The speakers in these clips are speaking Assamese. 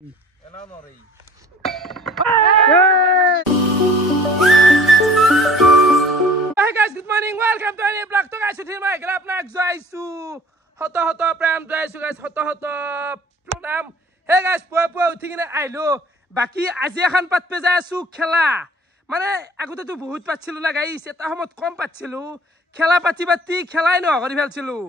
এনা নরে Hey guys, good morning. Welcome to any vlog. To guys, uthil mai grab nak joisu. Hoto pram joisu guys. Hoto pranam. Hey guys, po uthigina ailo. Baki aji ekhan pat pe jaisu khela. Mane agote to bahut patchilu na guys. Eta homot kom patchilu. Khela pati khelai no kori phelchilu.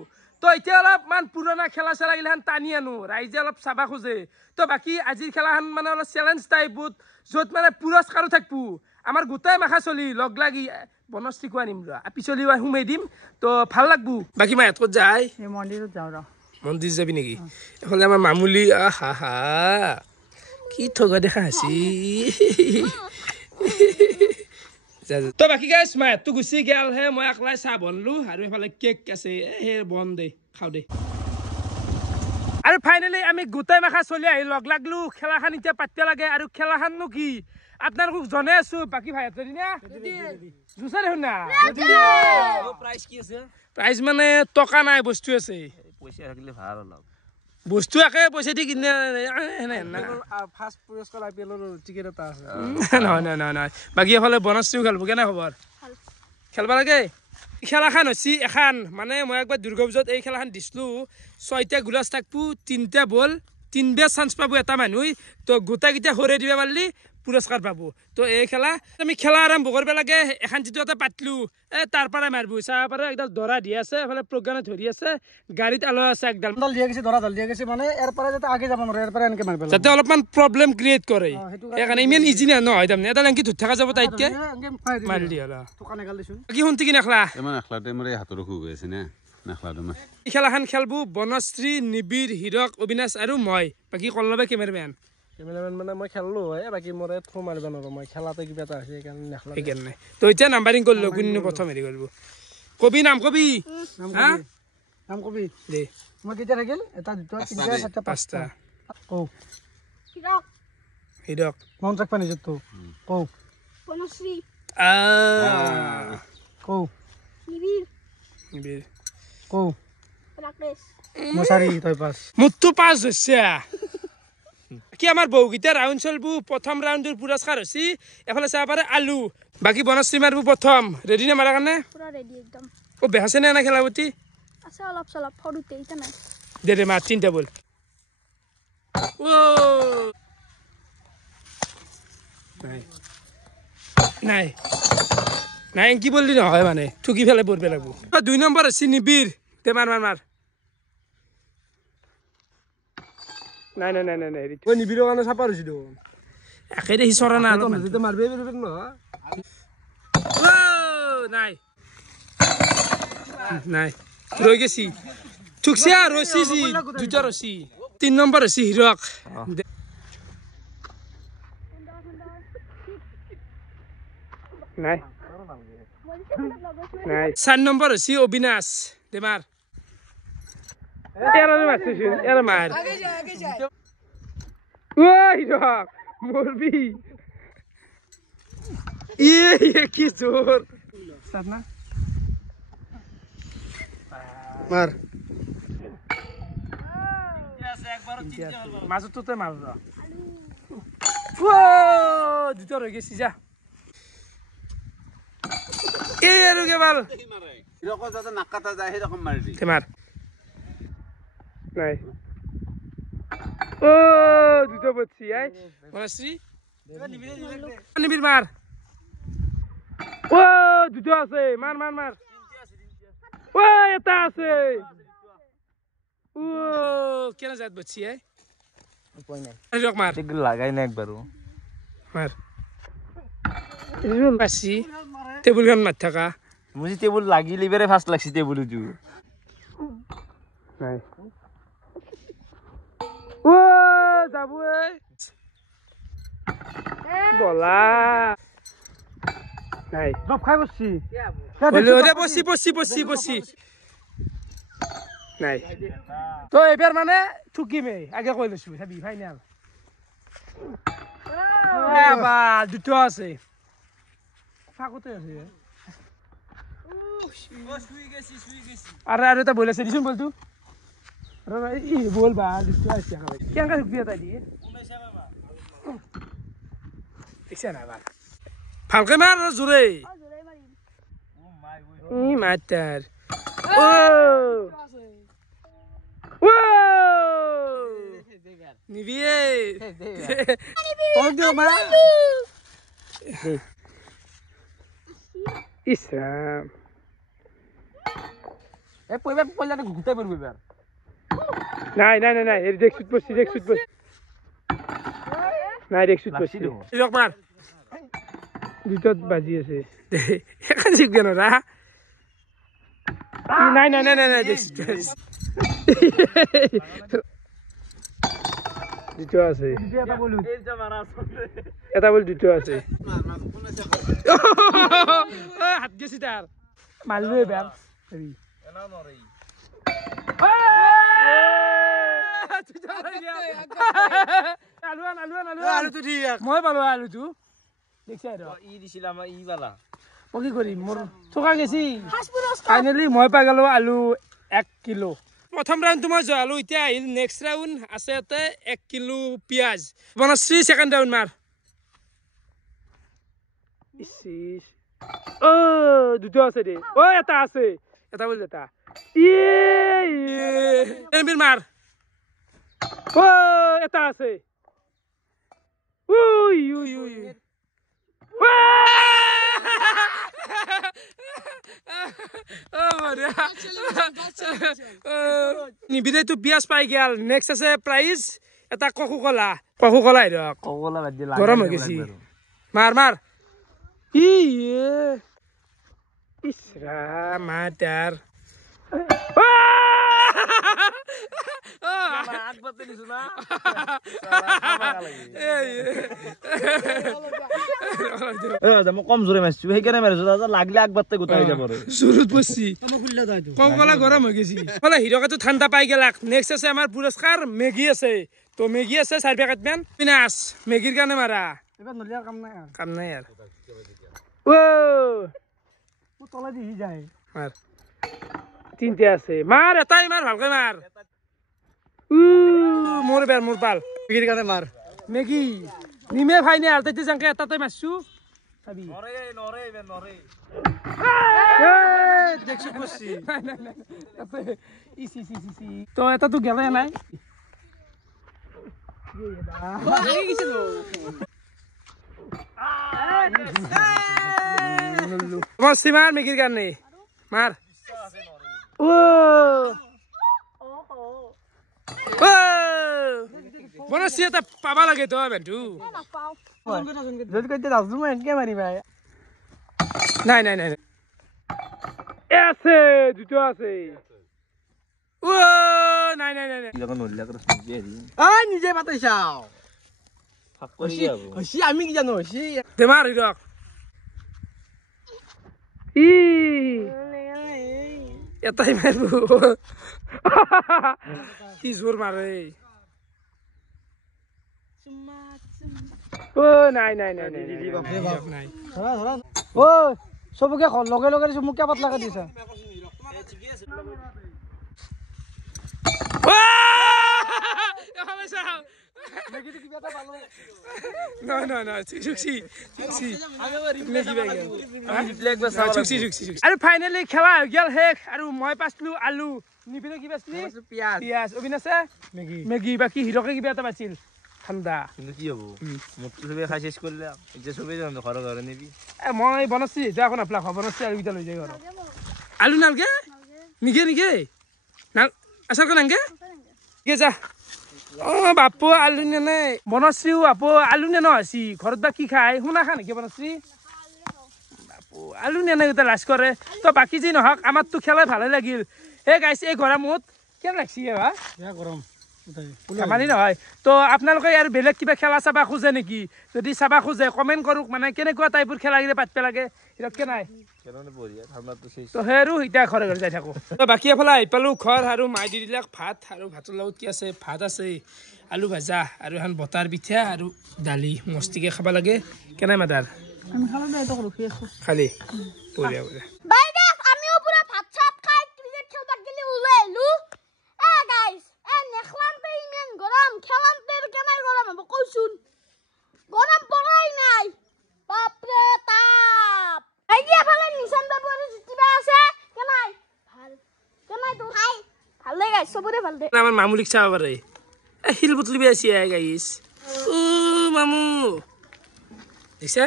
তো এতিয়া অলপ মান পুৰণা খেলা চলা গিলাখান টানি আনো ৰাইজে অলপ চাবা খোজে তো বাকি আজিৰ খেলাখান মানে অলপ চ্যালেঞ্জ টাইপত য'ত মানে পুৰস্কাৰো থাকবো আমাৰ গোটাই মাখা চলি লগ লাগি বনশ্ৰী কোৱা নিম ৰ পিছলি সোমাই দিম তো ভাল লাগবো বাকি মাই ক'ত যায় এই মন্দিৰত যাওঁ ৰ মন্দিৰ যাবি নেকি এফালে আমাৰ মামুলি আহা হা কি ঠগা দেখা হাসি তো বাকি গাইস মই তো গুছি গেল হে মই একলাই চা বনলু আৰু এফালে কেক আছে হে বন দে খাও দে আৰু ফাইনালি আমি গোটাই মাখা চলি আহি লগ লাগলু খেলাখান এতিয়া পাতিব লাগে আৰু খেলাখান নো কি আপোনালোকক জনাই আছো বাকি ভাই আছে না জুসাৰ হ না প্ৰাইজ কি আছে প্ৰাইজ মানে টকা নাই বস্তু আছে পইচা থাকিলে ভাল অলপ বস্তু একে পইচা দি কিনে না ফার্স্ট পুরস্কার আইপিএলৰ টিকেট এটা আছে না বাকি এফালে বনশ্ৰীও খেলব কেনে খবৰ খেলবা লাগে খেলাখান হছি এখন মানে মই একবাৰ দুৰ্গা পূজাত এই খেলাখান দিছলু 6টা গুলাস থাকবো 3টা বল 3 বে চান্স পাবো এটা মানুহ তো গোটা গিটা হৰে দিবা পারলি পুরস্কার পাবো তো এই খেলা আমি খেলা আরম্ভ করবে লাগে এখন যেটো এটা পাতলু তার পারে মারবো চাহ পারে একদম দরা দিয়ে আছে এফালে প্রজ্ঞানে ধরি আছে গাড়িত আলো আছে একদম দল দিয়ে গেছে দরা দল দিয়ে গেছে মানে এর পারে যাতে আগে যাব নরে এর পারে এনকে মারবে যাতে অলপমান প্রবলেম ক্রিয়েট করে এখানে ইমান ইজি না নহয় তামনে এটা লাঙ্কি ধুত থাকা যাব তাইতকে মার দি হলা তো কানে গাল দিছুন কি হুনতি কি নখলা এমন নখলাতে মরে হাতৰ খুব গৈছে না নখলাতে মই খেলাখান খেলবো বনশ্ৰী নিবিৰ হিৰক অবিনাশ আৰু মই বাকি কললবে কেমেৰাম্যান কেমেৰাম্যান মানে মই খেললো হয় বাকি মৰে থো মাৰিব নৰো মই খেলাতে কিবা এটা আছে কাৰণ নেখলা সেইকাৰণে তো এতিয়া নাম্বাৰিং কৰিলো কোননো প্ৰথম হেৰি কৰিব কবি নাম কবি হা নাম কবি দে মই কেতিয়া থাকিল এটা দুটা তিনটা চাৰটা পাঁচটা কও হিৰক মন ৰাখ পানি যতো কও বনশ্ৰী কও নিবিৰ কও ৰাকেশ মছাৰি তই পাস মুত্তু পাস হৈছে কি আমাৰ বউগিটা ৰাউন্ড চলবো প্ৰথম ৰাউন্ডৰ পুৰস্কাৰ হৈছে এফালে চাহ পাৰে আলু বাকি বনশ্ৰী মাৰবো প্ৰথম ৰেডি না মাৰা কানে পুৰা ৰেডি একদম ও বেহাছে না খেলাবতি আছে অলপ চলপ ফৰুতে ইটা নাই দে মার 3টা বল ও নাই কি বললি না হয় মানে ঠুকি ফেলে পড়বে লাগবো 2 নম্বৰ আছে নিবিৰ তে মাৰ নাই ওই নিবিৰ কাৰণে চাপা হৈছি দো একে দেখি সরা না তো নদীতে মারবে বেরবে না ও নাই রই গেছি ঠুকছে আর রসি দুটা রসি 3 নম্বৰ আছে হিৰক নাই 4 নম্বৰ আছে অবিনাশ দেমার এরা মারছিস এরা মার আগে যা ওই রক মরবি ये কি জোর স্যার না মার আছে একবার তিনটা মাছ তো মার ও দুটো রয়ে গেছি যা এই রুগে মার এরকম যাতে নাকাটা যায় এরকম মার দি মার নাই ও দুটো বচ্ছি আই বনশ্ৰী নিবিৰ মার ও দুটো আছে মার ও এটা আছে ও কেন যাত বচ্ছি আই কই নাই রক মার ঠিক লাগাই না একবারও মার এরুল পাছি টেবুল খান মার থাকা মুজি টেবুল লাগি লিবেরে ফাস্ট লাগছি টেবুল জু নাই ও যাবো বলা নাই জব খাই বসছি ওরে বসি নাই তো এবার মানে ঠুকিমে আগে কই লইছো ভাবি ফাইনাল বা দুটো আছে ফাকতে আছে শুই গেছি আরে তা বলেছে দিছুন বল তু আরে ই বল বা দুটো আছে কেন কা ঠুকিয়া তাই দিয়ে দেখছ না এবার ভালকে মার জোরে মাতার ও ও নিবিয়ে ইসরাম এ পয়বা পয়লাটা ঘুরতে পারবে এবার নাই নাই নাই নাই এর দেখ শুট পড়ছি নাই দেখ শুট পড়ছি রক মার দুটো বাজি আছে এখন শিখ কেন রা নাই নাই নাই নাই দেখ শুট দুটো আছে এটা বল দুটো আছে হাত গেছি তার মারলো এবার মই পালো আলুটো দেখছি ই দিছিলাম ই বালা মই কি কৰিম মোৰ থকা গেছি ফাইনেলি মই পাই গলো আলু 1 কিলো প্ৰথম ৰাউণ্ড মই জয়ালো এতিয়া আহিল নেক্সট ৰাউণ্ড আছে ইয়াতে 1 কিলো পিঁয়াজ বনশ্ৰী ছেকেণ্ড ৰাউণ্ড মাৰ ও দুটো আছে দে ও এটা আছে এটা বল এটা এমবির মার ও এটা আছে উই উই উই নিবিদে তো পিয়াজ পাই গেল নেক্সট আছে প্রাইস এটা কোকোকোলা কলা বাদ দিলা গরম হয়ে গেছি মার মার ইসরা মাটার কম জোরে মারছি সেইখানে মারিছো লাগলে আগবারতে গোটাই যাব শুরুত বসছি কোকোকোলা গরম হয়ে গেছি বলে হিরোকে তো ঠান্ডা পাই গেল নেক্সট আছে আমার পুরস্কার ম্যাগি আছে তো ম্যাগি আছে 4 প্যাকেট ম্যান পিনাস ম্যাগির কানে মারা এবার নলিয়ার কাম নাই আর ও তলা দিহি যায় মার তিনটে আছে মার এটাই মার ভালকে মার মোর বের মোর পাল পিগির কানে মার ম্যাগি নিমে ভাইনে আর তাইতে জাঙ্কে এটাতে মারছু খাবি নরে দেখছি বসছি তো এটা তো গেলে নাই মার মেগির কারণে মার ও বনশ্রী এটা পাবা লাগে তো বেন্টু যদি কইতে দাসু মই এনকে মারি ভাই নাই নাই নাই আছে দুটো আছে ও নাই নাই নাই যখন নলিয়া করে সুজি দি আই নিজে পাতাইছাও ফাক করি যাব হসি আমি কি জানো হসি দে মার হিরক এটাই মারবো কি জোর মারে ও নাই নাই নাই নাই ও সবকে লগে লগে মুখে পাত লাগা দিছা আৰু ফাইনেলি খেলা হৈ গেল শেষ আৰু মই পাইছিলো আলু নিপিনে কি পাইছিলি পিয়াজ অবিনাশে মেগি বাকি হিৰকে কিবা এটা পাইছিল ঠাণ্ডা কিন্তু কি হব মুখটো সবে খাই শেষ করলে এতিয়া সবে জানো ঘর ঘর নিবি মই বনশ্রী যা এখন আপলা খাব বনশ্রী আলু কিটা লৈ যায় ঘর আলু নালগে নিগে নিগে না আসার কোন নালগে কে যা ও বাপু আলু নেনে বনশ্রী বাপু আলু নেন আসি ঘৰত বা কি খায় শুনা খা নেকি বনশ্ৰী বাপু আলু নেনে গোটা লাজ কৰে তো বাকি যি নহওক আমাৰ তো খেলাই ভালে লাগিল এই গাইছে এই গৰমত কেন লাগছি বা গৰম ধেমালি নহয় তো আপোনালোকে আৰু বেলেগ কিবা খেলা চাবা খোজে নেকি যদি চাবা খোজে কমেণ্ট কৰক মানে কেনেকুৱা টাইপৰ খেলা গিলে পাতিব লাগে ইৰকে নাই তো হেৰু এতিয়া ঘৰে ঘৰে যাই থাকো তো বাকী এফালে আহি পালো ঘৰ আৰু মাই দি দিলাক ভাত আৰু ভাতৰ লগত কি আছে ভাত আছে আলু ভাজা আৰু এখন বটাৰ পিঠা আৰু দালি মস্তিকে খাব লাগে কেনে মাদাৰ আমি খালা দে তো ৰখি আছো খালি বঢ়িয়া বঢ়িয়া বাই গাইস আমিও পুরা ভাত ছাত খাই ক্রিকেট খেলবা গেলি উলাইলু এ গাইস এ নেখলাম পে ইমেন গরম খেলাম পে কেনাই গরম হবো কইছুন গরম পড়াই নাই বাপৰে তাপ এই যে এফালে নিশান বাবুৰ জুতিবা আছে কেনাই ভাল কেনাই তো হাই ভালে গাইছ সবৰে ভাল দে আমাৰ মামুলিক চাব পাৰে হিল বুটলি বেছি গাইছ ও মামু দিছে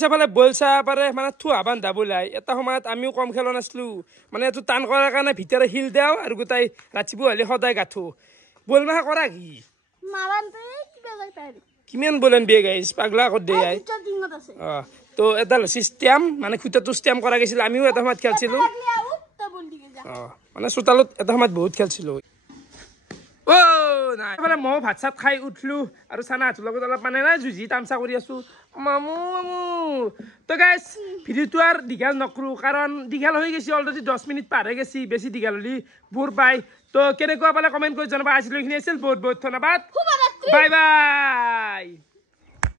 সেফালে বল চাব পাৰে মানে থোৱা বান্ধা বোলাই এটা সময়ত আমিও কম খেলা নাছিলো মানে এইটো টান কৰাৰ কাৰণে ভিতৰে শিল দেও আৰু গোটাই ৰাতিপুৱা হ'লে সদায় গাঁঠো বল মাখা কৰা কি মাৰানতে কিবা যাই তাই কিমান বলেন বিয়ে গাইছ পাগলা কৰি দিয়ে আই দুটা দিনত আছে তো এডাল চিষ্টেম মানে খুঁটাটো ষ্টেম কৰা গৈছিল আমিও এটা সময়ত খেলছিলো তা বল দিকে যা মানে চোতালত এটা সময়ত বহুত খেলছিলো ও নাই মানে মই ভাত চাত খাই উঠলো আৰু চানা হাতৰ লগত অলপ মানে নাই যুঁজি তামচা কৰি আছো মামু মামু তো গাইছ ভিডিঅ'টো আৰু দীঘল নকৰোঁ কাৰণ দীঘল হৈ গৈছে অলৰেডি 10 মিনিট পাৰ হৈ গৈছে বেছি দীঘল হ'লে বোৰ পাই তো কেনেকুৱা পালে কমেণ্ট কৰি জনাবা আজিলৈ এইখিনি আছিল বহুত বহুত ধন্যবাদ বাই বাই